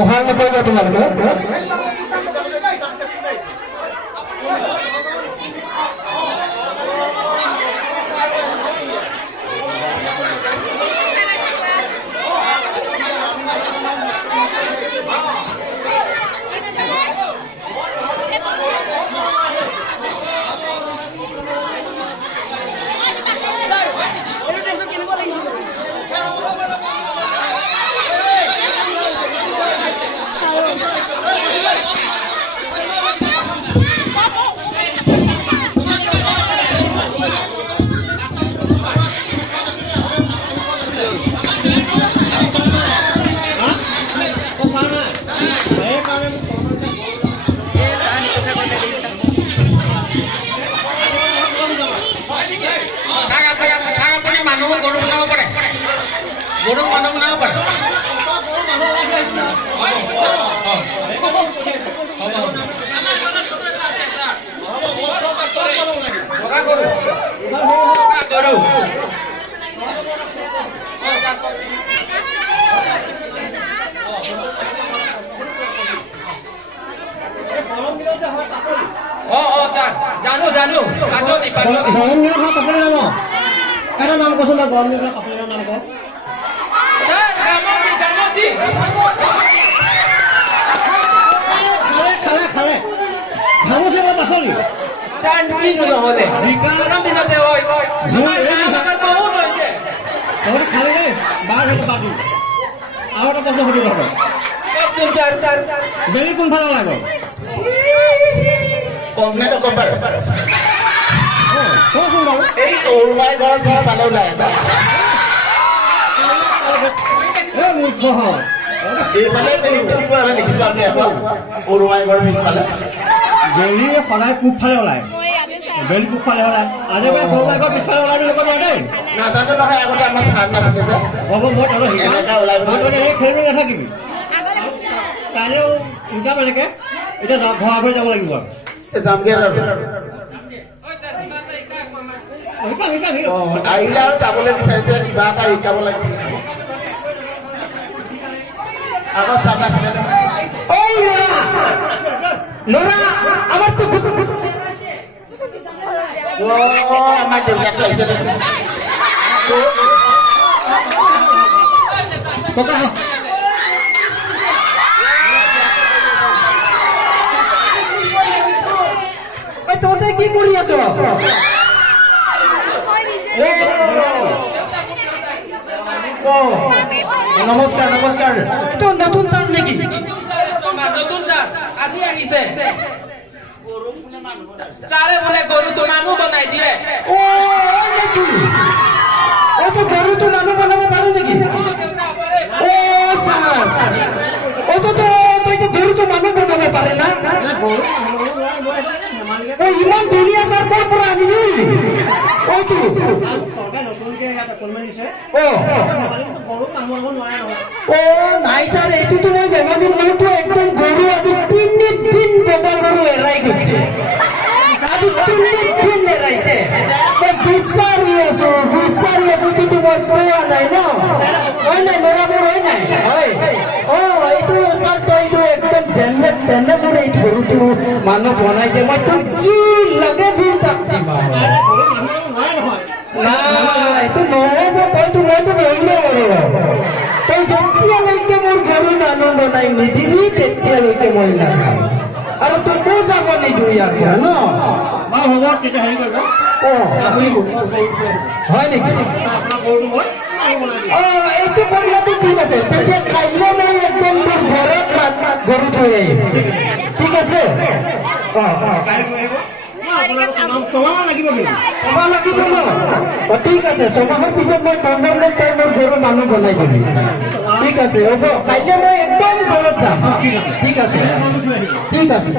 সহায় নকৰিবা তোমালোকে নাম কচোন গৰম দিনৰ কাপোৰৰ নাম কওক খালে খালে ঘামুচিৰ পাচলি খালি দেই বাৰ সেইটো পাতি আৰু এটা প্ৰশ্ন সুধিব হ'ব বেলি কোনফালে ওলাব কমপ্লেইন কম্পাৰ কচোন বাৰু এই অৰুণাই ঘৰত পালে ওলাই মূৰ্খ হয় বেলি সদায় পূবফালে ওলায় বেলি পূবফালে ওলায় আজি সৰু বাইকৰ পিছফালে ওলাই বুলি ক'ব দেই নাজানো নহয় আগতে আমাৰ চাৰ নাথাকে যে হ'ব মই তহঁতৰ শিকাই খেলিব নাথাকিবি কাইলৈও শিকাম এনেকৈ এতিয়া ঘৰ হৈ যাব লাগিব যামগৈ আহিলে আৰু যাবলৈ বিচাৰিছে কিবা এটা শিকাব লাগিছিল আগত চান্দা খালে আমাৰ তো আমাৰ দেউতাক লাগিছে তহঁতে কি কৰি আছ নমস্কাৰ নমস্কাৰ এইটো নতুন চাৰ নেকি নতুন চাৰ আজি আহিছে চাৰে বোলে গৰুটো মানুহ বনাই দিয়ে নেকি তো গৰুটো মানুহ বনাব পাৰে নেকি চাৰ তো তইতো গৰুটো মানুহ বনাব পাৰে না ইমান ধুনীয়া চাৰ ক'ৰ পৰা আনিলি নাই ছাৰ এইটোতো মই বেমাৰী মোৰতো একদম গৰু আজি 3 দিন বগা গৰু এৰাই গৈছে আজি 3 দিন এৰাইছে মই বিচাৰি আছো এইটোতো মই পোৱা নাই ন হয় নাই ল'ৰা মোৰ হয় নাই হয় এইটো ছাৰ তই এইটো একদম যেনে তেনে মোৰ এই গৰুটো মানুহ বনাই দিয়ে মই তোক যি লাগে তাক দিম এইটো নহ'ব তইতো মইতো বহিলো আৰু তই যেতিয়ালৈকে মোৰ গৰু মানুহ বনাই নিদিবি তেতিয়ালৈকে মই নাখাম আৰু তোকো যাব নিদিওঁ ইয়াৰ পৰা ন হ'ব তেতিয়া হেৰি কৰিব হয় নেকি এইটো কৰিলেতো ঠিক আছে তেতিয়া কাইলৈ মই একদম তোৰ ঘৰত গৰু থৈ আহিম ঠিক আছে ঠিক আছে ছমাহৰ পিছত মই কম্পাউণ্ডত তই মোৰ ঘৰৰ মানুহ বনাই দিবি ঠিক আছে হ'ব কাইলৈ মই একদম ঘৰত যাম ঠিক আছে ঠিক আছে